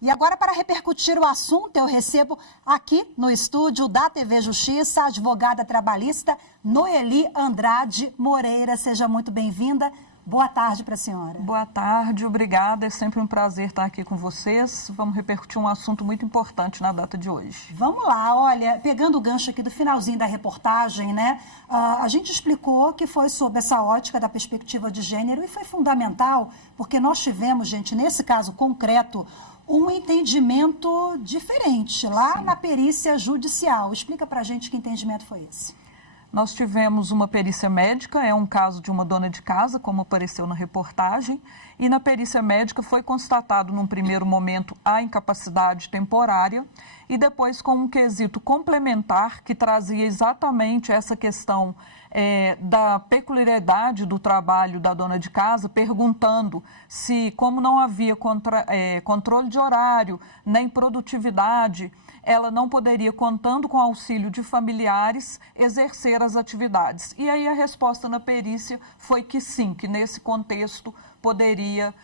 E agora, para repercutir o assunto, eu recebo aqui no estúdio da TV Justiça a advogada trabalhista Noeli Andrade Moreira. Seja muito bem-vinda. Boa tarde para a senhora. Boa tarde, obrigada. É sempre um prazer estar aqui com vocês. Vamos repercutir um assunto muito importante na data de hoje. Vamos lá, olha, pegando o gancho aqui do finalzinho da reportagem, né? A gente explicou que foi sob essa ótica da perspectiva de gênero e foi fundamental, porque nós tivemos, gente, nesse caso concreto, um entendimento diferente lá Sim. na perícia judicial. Explica pra gente que entendimento foi esse. Nós tivemos uma perícia médica, é um caso de uma dona de casa, como apareceu na reportagem, e na perícia médica foi constatado num primeiro momento a incapacidade temporária e depois com um quesito complementar que trazia exatamente essa questão da peculiaridade do trabalho da dona de casa, perguntando se, como não havia controle de horário, nem produtividade, ela não poderia, contando com auxílio de familiares, exercer as atividades. E aí a resposta na perícia foi que sim, que nesse contexto poderia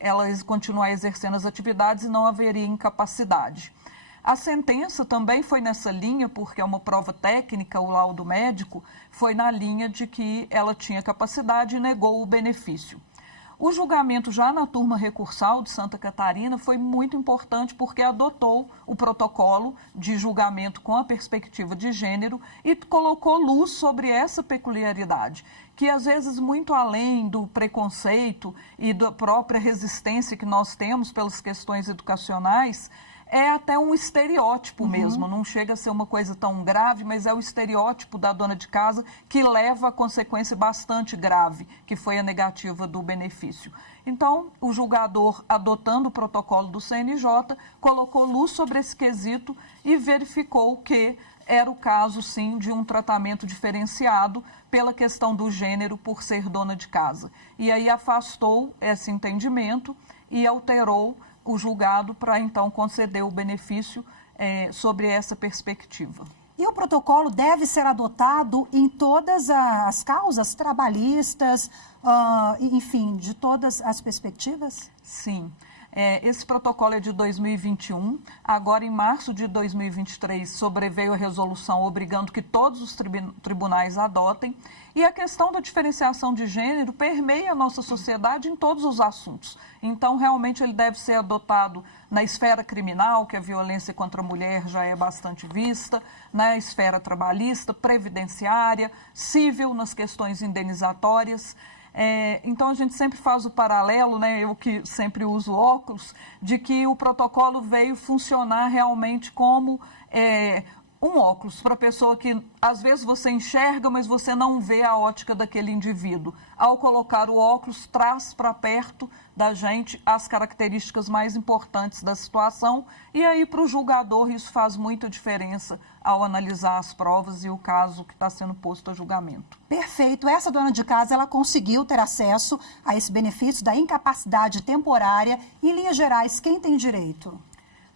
ela continuar exercendo as atividades e não haveria incapacidade. A sentença também foi nessa linha, porque é uma prova técnica, o laudo médico, foi na linha de que ela tinha capacidade e negou o benefício. O julgamento já na turma recursal de Santa Catarina foi muito importante porque adotou o protocolo de julgamento com a perspectiva de gênero e colocou luz sobre essa peculiaridade, que às vezes muito além do preconceito e da própria resistência que nós temos pelas questões educacionais, é até um estereótipo mesmo, não chega a ser uma coisa tão grave, mas é o estereótipo da dona de casa que leva a consequência bastante grave, que foi a negativa do benefício. Então, o julgador, adotando o protocolo do CNJ, colocou luz sobre esse quesito e verificou que era o caso, sim, de um tratamento diferenciado pela questão do gênero por ser dona de casa. E aí afastou esse entendimento e alterou o julgado para, então, conceder o benefício sobre essa perspectiva. E o protocolo deve ser adotado em todas as causas trabalhistas, enfim, de todas as perspectivas? Sim. Esse protocolo é de 2021. Agora, em março de 2023, sobreveio a resolução obrigando que todos os tribunais adotem. E a questão da diferenciação de gênero permeia a nossa sociedade em todos os assuntos. Então, realmente, ele deve ser adotado na esfera criminal, que a violência contra a mulher já é bastante vista, na esfera trabalhista, previdenciária, civil, nas questões indenizatórias. Então, a gente sempre faz o paralelo, né, eu que sempre uso óculos, de que o protocolo veio funcionar realmente como um óculos para a pessoa que, às vezes, você enxerga, mas você não vê a ótica daquele indivíduo. Ao colocar o óculos, traz para perto da gente as características mais importantes da situação e aí, para o julgador, isso faz muita diferença ao analisar as provas e o caso que está sendo posto a julgamento. Perfeito. Essa dona de casa, ela conseguiu ter acesso a esse benefício da incapacidade temporária. Em linhas gerais, quem tem direito?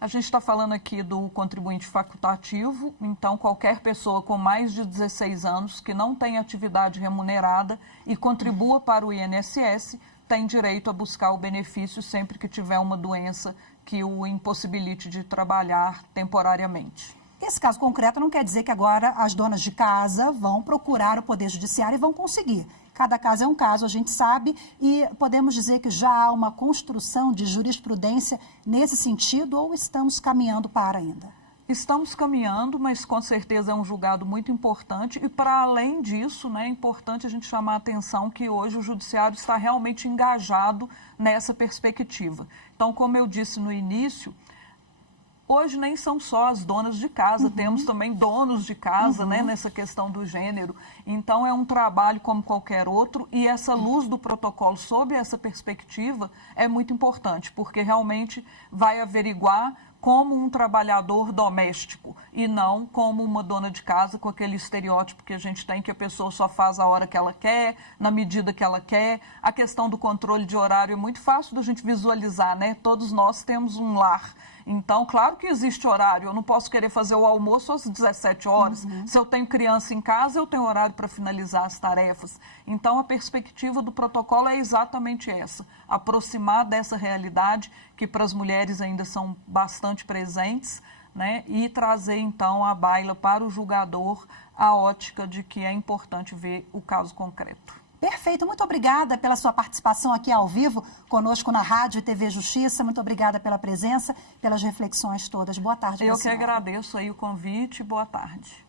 A gente está falando aqui do contribuinte facultativo, então qualquer pessoa com mais de 16 anos que não tem atividade remunerada e contribua para o INSS tem direito a buscar o benefício sempre que tiver uma doença que o impossibilite de trabalhar temporariamente. Esse caso concreto não quer dizer que agora as donas de casa vão procurar o Poder Judiciário e vão conseguir. Cada caso é um caso, a gente sabe, e podemos dizer que já há uma construção de jurisprudência nesse sentido ou estamos caminhando para ainda? Estamos caminhando, mas com certeza é um julgado muito importante e, para além disso, né, é importante a gente chamar a atenção que hoje o judiciário está realmente engajado nessa perspectiva. Então, como eu disse no início, hoje nem são só as donas de casa, temos também donos de casa, né, nessa questão do gênero. Então, é um trabalho como qualquer outro e essa luz do protocolo sob essa perspectiva é muito importante, porque realmente vai averiguar como um trabalhador doméstico e não como uma dona de casa com aquele estereótipo que a gente tem, que a pessoa só faz a hora que ela quer, na medida que ela quer. A questão do controle de horário é muito fácil da gente visualizar, né? Todos nós temos um lar. Então, claro que existe horário, eu não posso querer fazer o almoço às 17 horas. Se eu tenho criança em casa, eu tenho horário para finalizar as tarefas. Então, a perspectiva do protocolo é exatamente essa, aproximar dessa realidade que para as mulheres ainda são bastante presentes, né? E trazer, então, à baila para o julgador a ótica de que é importante ver o caso concreto. Perfeito, muito obrigada pela sua participação aqui ao vivo conosco na Rádio e TV Justiça. Muito obrigada pela presença, pelas reflexões todas. Boa tarde. Eu que agradeço aí o convite. Boa tarde.